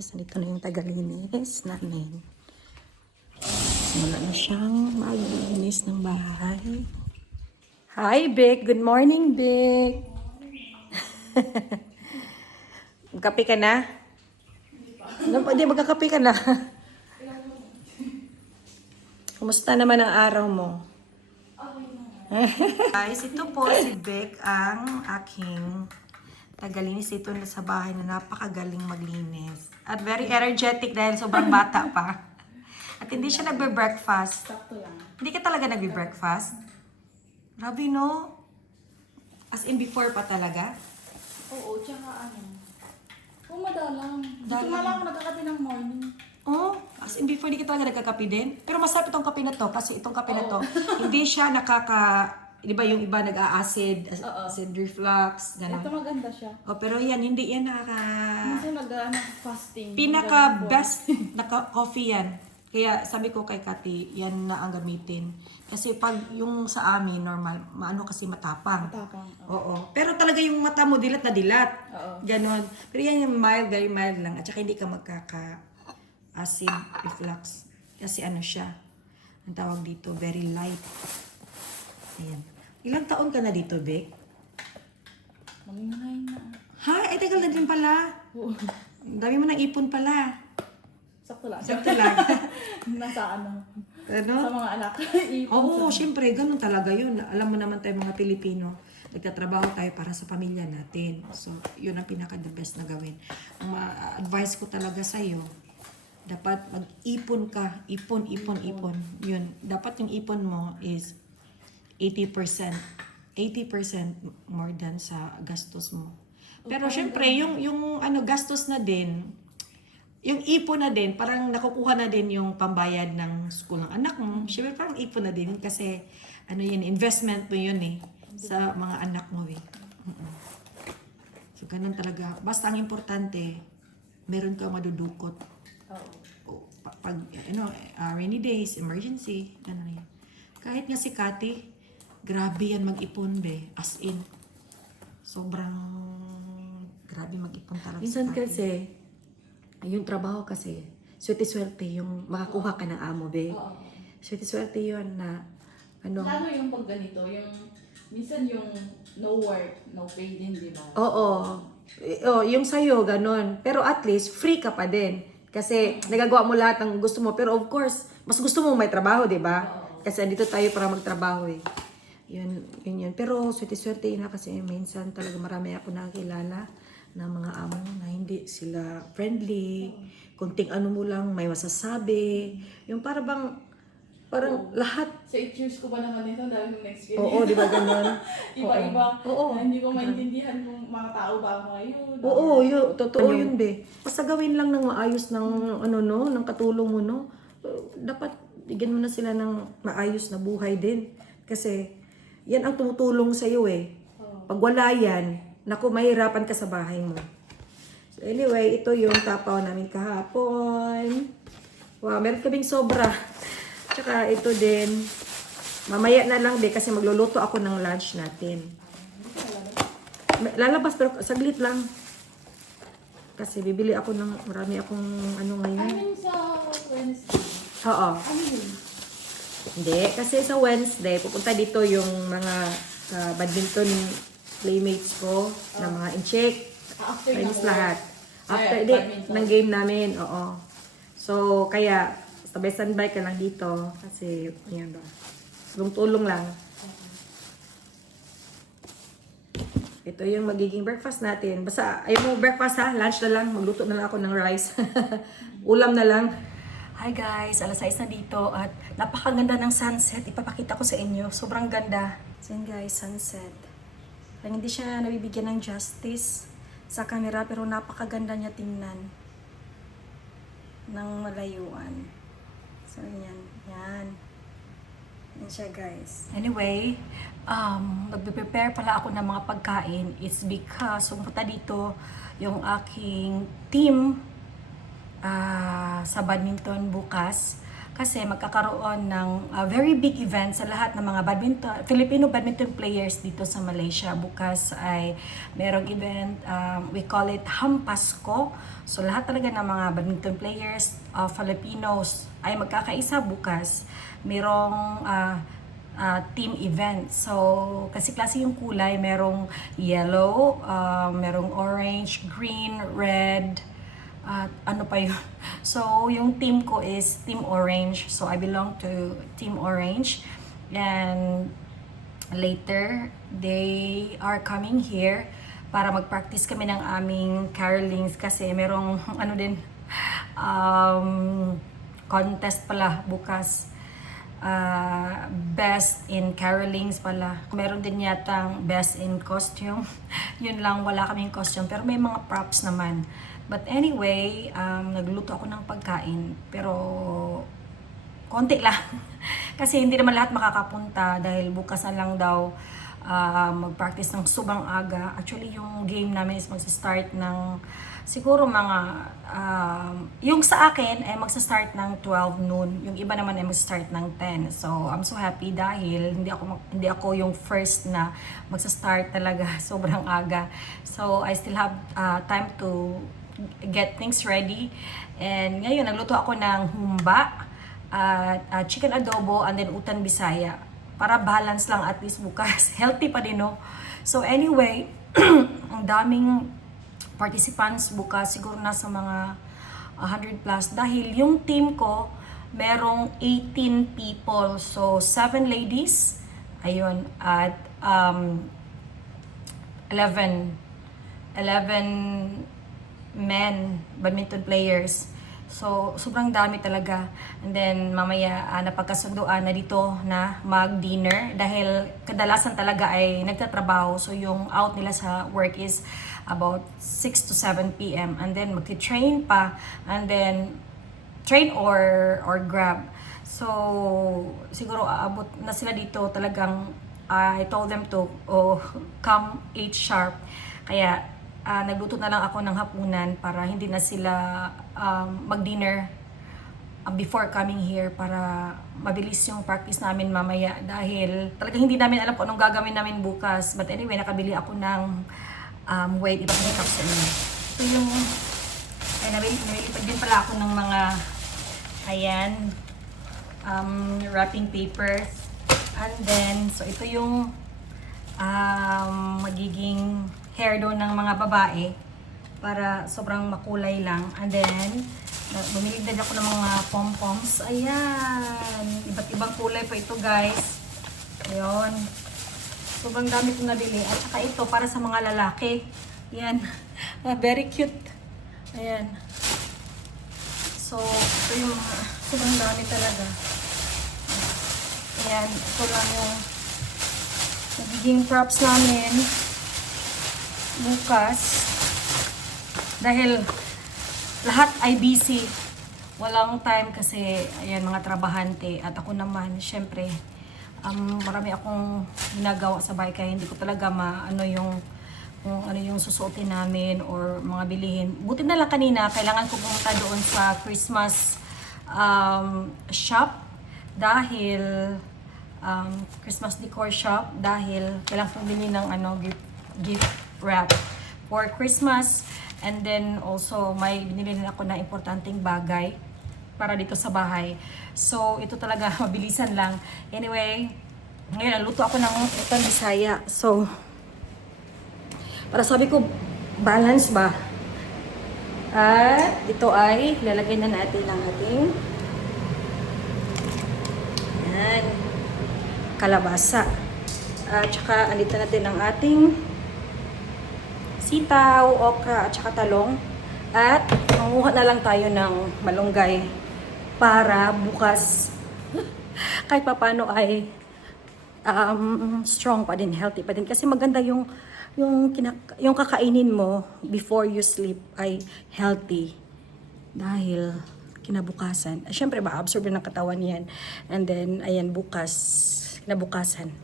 guys, nandito na yung tagalinis namin. Wala na siyang maglinis ng bahay. Hi, Vic. Good morning, Vic. Magkape ka na? Hindi, magkakape ka na. Kumusta naman ang araw mo? Guys, ito po si Vic, ang aking tagalinis dito na sa bahay na napakagaling maglinis. At very energetic dahil sobrang bata pa. At hindi siya nagbe-breakfast. Sakto lang. Hindi ka talaga nagbe-breakfast? Grabe, no? As in before pa talaga? Oo, tsaka ano. Madalang. Dito Dalang. nga lang ako nagkakape ng morning. Oh, as in before, hindi ka talaga nagkakape din? Pero masarap itong kape na to kasi itong kape na to, hindi siya di ba yung iba nag-a-acid, acid reflux, Ito gano'n. maganda siya. Oh, pero yan, hindi yan Minsan nag-fasting. pinaka-best na coffee yan. Kaya sabi ko kay Kati, yan na ang gamitin. Kasi pag yung sa amin, normal, maano kasi matapang. Matapang. Oo. Pero talaga yung mata mo, dilat na dilat. Oo. Ganon. Pero yan yung mild, very mild lang. At saka hindi ka magkaka-acid reflux. Kasi ano siya, ang tawag dito, very light. Ayan. Ilang taon ka na dito, Vic? Mamingay na. Ha? Ay, tagal na din pala. Oo. Ang dami mo ng ipon pala. Sakto lang. Sakto lang. Nasa ano. Ano? Sa mga anak. Oo, syempre, ganun talaga yun. Alam mo naman tayo mga Pilipino, nagtatrabaho tayo para sa pamilya natin. So, yun ang pinaka-the best na gawin. Ang advice ko talaga sa'yo, dapat mag-ipon ka. Ipon. Yun. Dapat yung ipon mo is 80%. 80% more than sa gastos mo. Pero syempre, yung gastos na din, yung ipon na din, parang nakukuha na din yung pambayad ng school ng anak mo. Siyempre, parang ipon na din kasi investment mo yun sa mga anak mo So, ganun talaga. Basta ang importante, meron ka madudukot. Oo. Pag, rainy days, emergency, ganun yan. Kahit nga si Kati, grabe yan mag-ipon, be. As in, sobrang grabe mag-ipon talaga Minsan si Kati. kasi, yung trabaho kasi, swerte-swerte yung makakuha ka ng amo, be. Oo. Swerte-swerte yun na, Lalo yung pag ganito, minsan yung no work, no pay din, di ba? oo, yung sa'yo, ganun. Pero at least, free ka pa din. Kasi, nagagawa mo lahat ng gusto mo. Pero of course, mas gusto mo may trabaho, di ba? Kasi andito tayo para magtrabaho Yun. Pero swerte-swerte yun na kasi minsan talaga marami ako nakakilala na mga amo na hindi sila friendly. Kunting ano mo lang, may masasabi. Yung parang lahat. Sa 8 years ko ba naman ito, dahil nung experience. Oo, di ba ganun? Iba-iba. Oo. Na hindi ko maintindihan kung mga tao ba mga yun. Oo, totoo yun, be. Basta gawin lang ng maayos ng ng katulong mo, no? Dapat bigyan mo na sila ng maayos na buhay din. Kasi yan ang tumutulong sa iyo Pag wala yan, naku, mahirapan ka sa bahay mo. So anyway, ito yung tapaw namin kahapon. Wow, meron kaming sobra. Tsaka ito din. Mamaya na lang, be, kasi magluluto ako ng lunch natin. Lalabas pero saglit lang. Kasi bibili ako marami akong ngayon. I mean sa Wednesday. Oo. Ano yun? Hindi, kasi sa Wednesday, pupunta dito yung mga badminton playmates ko na mga in-check. After Friends ng lahat. After Ay, di, badminton. ng game namin, oo. So, kaya, sabay-standby ka lang dito. Kasi, yan ba. Tulong-tulong lang. Ito yung magiging breakfast natin. Basta, ayaw mo breakfast ha? Lunch na lang. Magluto na lang ako ng rice. Ulam na lang. Hi guys, alas 6 na dito at napakaganda ng sunset. Ipapakita ko sa inyo. Sobrang ganda. So yun guys, sunset. Lang hindi siya nabibigyan ng justice sa camera pero napakaganda niya tingnan ng malayuan. So yan. Yan siya guys. Anyway, nagpe-prepare pala ako ng mga pagkain. It's because pumunta dito yung aking team sa badminton bukas. kasi magkakaroon ng very big event sa lahat ng mga Filipino badminton players dito sa Malaysia. Bukas ay merong event, we call it Hampasko. So lahat talaga ng mga badminton players, Filipinos ay magkakaisa bukas. Merong team event. So, kasi klase yung kulay, merong yellow, merong orange, green, red, at ano pa yun. So, yung team ko is Team Orange. So, I belong to Team Orange. And later, they are coming here para mag-practice kami ng aming carolings kasi merong ano din, contest pala bukas. Best in carolings pala. Meron din yatang best in costume. Yun lang, wala kaming costume. Pero may mga props naman. But anyway, nagluto ako ng pagkain. Pero konti lang. Kasi hindi naman lahat makakapunta dahil bukas na lang daw mag-practice ng sobrang aga. Actually, yung game namin is magsa-start ng siguro mga, yung sa akin ay magsa-start ng 12 noon. Yung iba naman ay magsa-start ng 10. So, I'm so happy dahil hindi ako yung first na magsa-start talaga sobrang aga. So, I still have time to get things ready. And ngayon, nagluto ako ng humba at chicken adobo and then utan bisaya. Para balance lang at least bukas. Healthy pa din, no? So, anyway, ang daming participants bukas, siguro nasa mga 100 plus dahil yung team ko merong 18 people, so 7 ladies ayun at 11 men badminton players. So sobrang dami talaga. And then mamaya napagkasunduan na dito na mag-dinner dahil kadalasan talaga ay nagtatrabaho, so yung out nila sa work is about 6 to 7 p.m. and then magti-train pa and then train or grab. So siguro aabot na sila dito talagang I told them to come 8 sharp. Kaya nagluto na lang ako ng hapunan para hindi na sila mag-dinner before coming here para mabilis yung practice namin mamaya dahil talagang hindi namin alam kung anong gagawin namin bukas. But anyway, nakabili ako ng wait, ipapakita ko sa inyo. So yung, ay nalilipad din pala ako ng mga, ayan, wrapping papers. And then, so ito yung magiging hairdo ng mga babae para sobrang makulay lang. And then, bumili din ako ng mga pom-poms. Ayan, iba't ibang kulay pa ito, guys. Ayun. Sobrang dami kong nabili. At saka ito, para sa mga lalaki. Ayan. Very cute. Ayan. So, ito yung sobrang dami talaga. Ayan. Ito lang yung magiging props namin bukas. Dahil lahat ay busy. Walang time kasi, ayan, mga trabahante. At ako naman, syempre, marami akong ginagawa sa bahay kaya hindi ko talaga maano yung kung ano yung susuotin namin or mga bilihin. Buti na lang kanina kailangan ko pumunta doon sa Christmas shop dahil Christmas decor shop dahil kailangan ko bili ng gift wrap for Christmas, and then also may binili din ako na importanteng bagay para dito sa bahay. So, ito talaga, mabilisan lang. Anyway, ngayon, naluto ako ng utang bisaya. So, para sabi ko, balance ba? At ito ay, lalagay na natin ang ating yan, kalabasa. At saka, andito natin ang ating sitaw, okra, at saka talong. At, manguha na lang tayo ng malunggay para bukas kahit papano ay strong pa din, healthy pa din. Kasi maganda yung kakainin mo before you sleep ay healthy. Dahil kinabukasan, syempre ma-absorb ng katawan yan. And then, ayan, kinabukasan,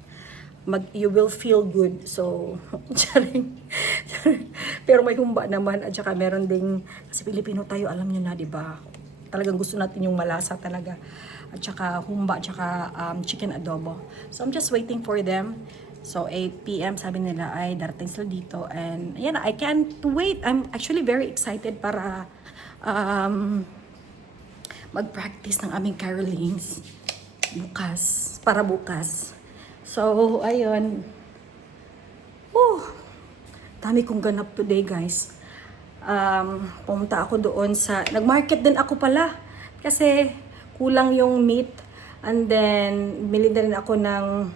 you will feel good. So, charing. Pero may humba naman. At saka meron ding, kasi Pilipino tayo, alam nyo na, di ba? talagang gusto natin yung malasa talaga. At saka humba, at saka chicken adobo. So I'm just waiting for them. So 8 p.m. sabi nila ay darating sila dito. And ayan, I can't wait. I'm actually very excited para mag-practice ng aming carolings bukas, para bukas. So, ayun. Dami kong ganap today, guys. Pumunta ako doon sa... Nag-market din ako pala. Kasi kulang yung meat. And then, bili din ako ng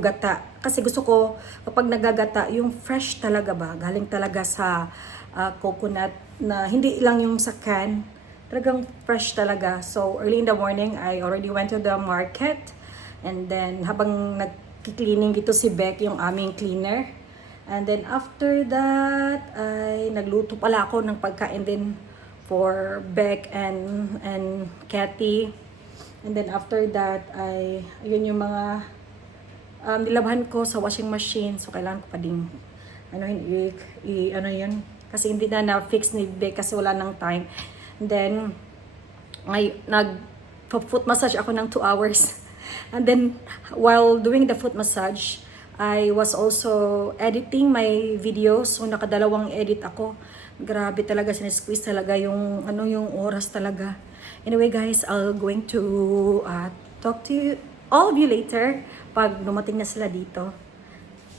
gata. Kasi gusto ko, kapag nagagata, yung fresh talaga ba? Galing talaga sa coconut na hindi lang yung sa can. Talagang fresh talaga. So, early in the morning, I already went to the market. And then, habang nag-cleaning dito si Beck, yung aming cleaner. And then, after that, ay nagluto pala ako ng pagkain din for Beck and Cathy. And then, after that, ay, yun yung mga nilabhan ko sa washing machine. So, kailangan ko pa din, yun. Kasi hindi na na-fix ni Beck kasi wala nang time. And then, nag-foot massage ako ng 2 hours. And then, while doing the foot massage, I was also editing my videos. So, nakadalawang edit ako. Grabe talaga, sinesqueeze talaga yung, yung oras talaga. Anyway, guys, I'll going to talk to all of you later pag dumating na sila dito.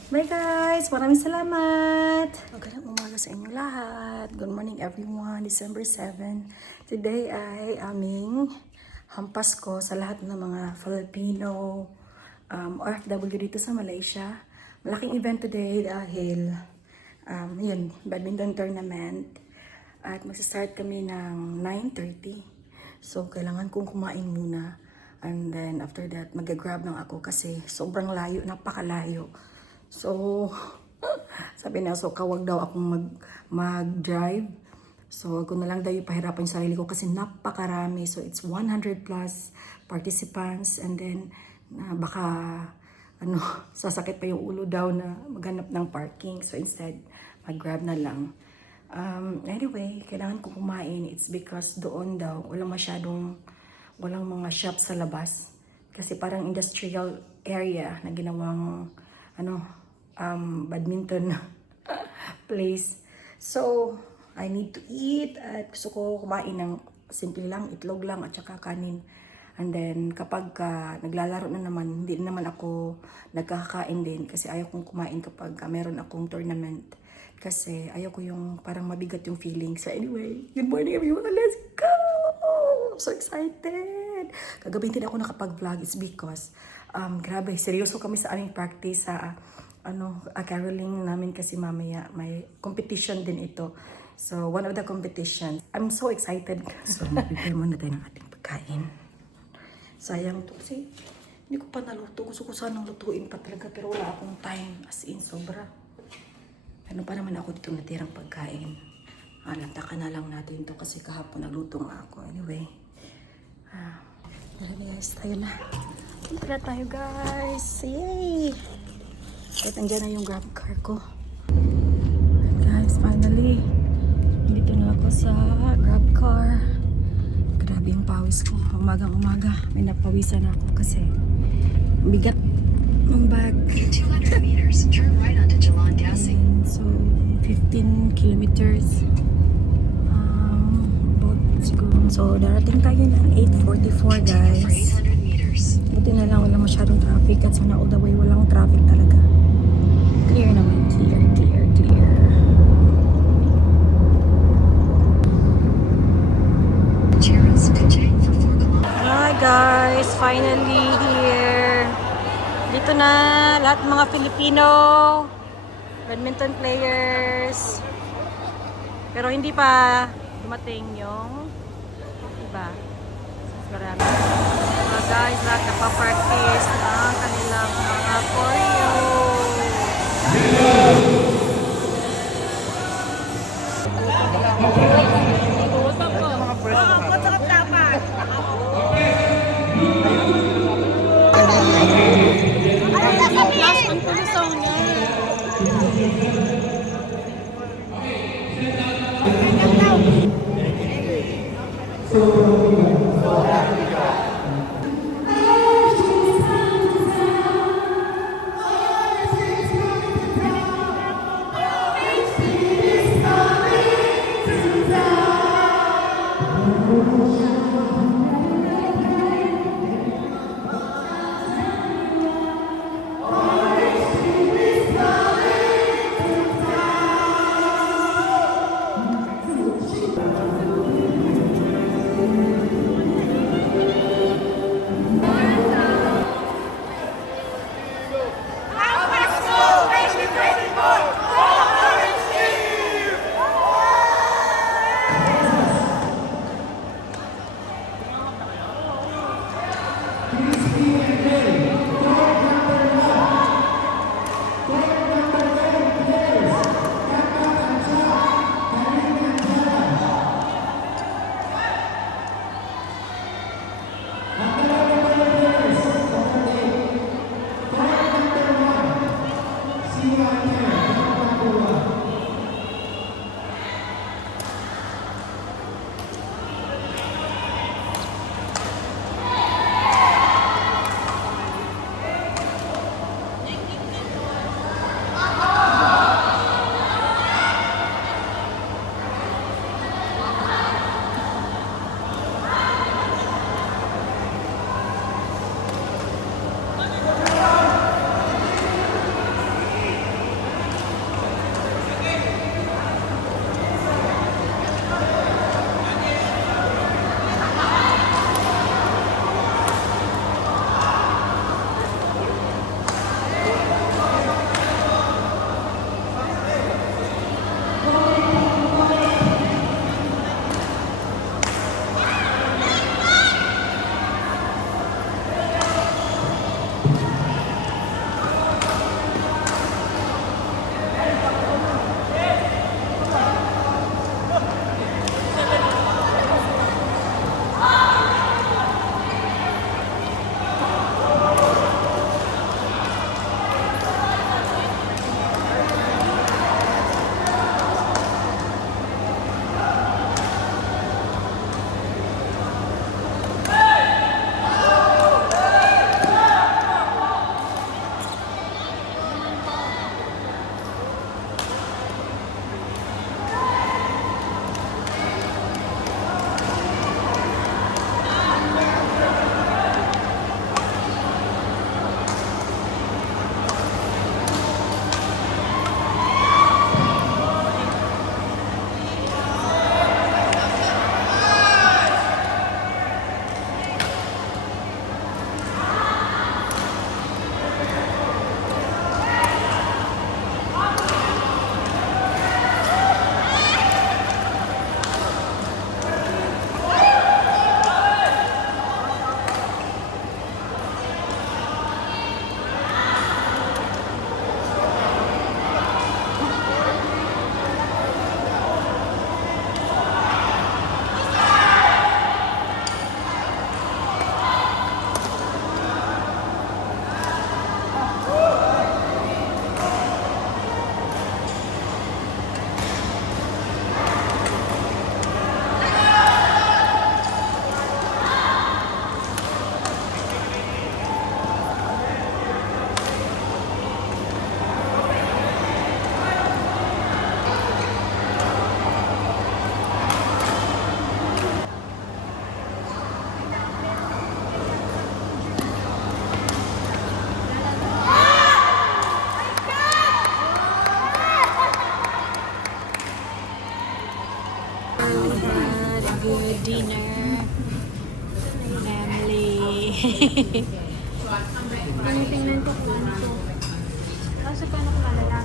Bye, guys! Maraming salamat! Magandang umaga sa inyo lahat. Good morning, everyone. December 7. Today ay aming hampas ko sa lahat ng mga Filipino OFW dito sa Malaysia. Malaking event today dahil badminton tournament. At magsa-start kami ng 9:30. So, kailangan kong kumain muna. And then, after that, mag-grab lang ako kasi sobrang layo, napakalayo. So, sabi na, so kawag daw akong mag-drive. So, ako na lang daw yung pahirapan yung sarili ko kasi napakarami. So, it's 100 plus participants. And then, baka, sasakit pa yung ulo daw na maghanap ng parking. So, instead, mag-grab na lang. Anyway, kailangan ko kumain. It's because doon daw, walang mga shop sa labas. Kasi parang industrial area na ginawang, badminton place. So, I need to eat at gusto ko kumain ng simple lang, itlog lang at saka kanin. And then, kapag naglalaro na naman, hindi naman ako nagkakain din kasi ayaw kong kumain kapag meron akong tournament. Kasi ayaw ko yung parang mabigat yung feeling. So anyway, good morning everyone. Let's go! I'm so excited! Kagabi din ako nakapag-vlog. It's because, grabe, seryoso kami sa aming practice sa caroling namin kasi mamaya may competition din ito. So, one of the competitions. I'm so excited. So, mag-prepare muna tayo ng ating pagkain. Sayang to kasi hindi ko pa naluto. Gusto ko sanang lutuin pa talaga pero wala akong time. As in, sobra. Ano pa naman ako dito natirang pagkain. Lantakan na lang natin to kasi kahapon nagluto nga ako. Anyway. Guys, tayo na. Punta na tayo, guys. Yay! At andyan na yung grab car ko. And guys, finally, dito na ako sa grab car. Grabe yung pawis ko. Umagang-umaga, may napawisan ako kasi bigat ng bag. In 200 meters, turn right onto Jalan Gasing. So, 15 kilometers. Siguro. So, darating tayo ng 8:44, guys. For 800 meters. Buti na lang wala masyadong traffic at sana all the way walang traffic talaga. Clear naman. Clear. Cheers, Kajang for 4 kilometers. Hi guys, finally here. Dito na lahat ng mga Filipino badminton players. Pero hindi pa dumating yung iba. Marami. Mga guys, lahat nagpa-practice ng kanilang mga choreo. good dinner. Family. Tinitingnan ko kung ano to. Kaso paano ko malalaman?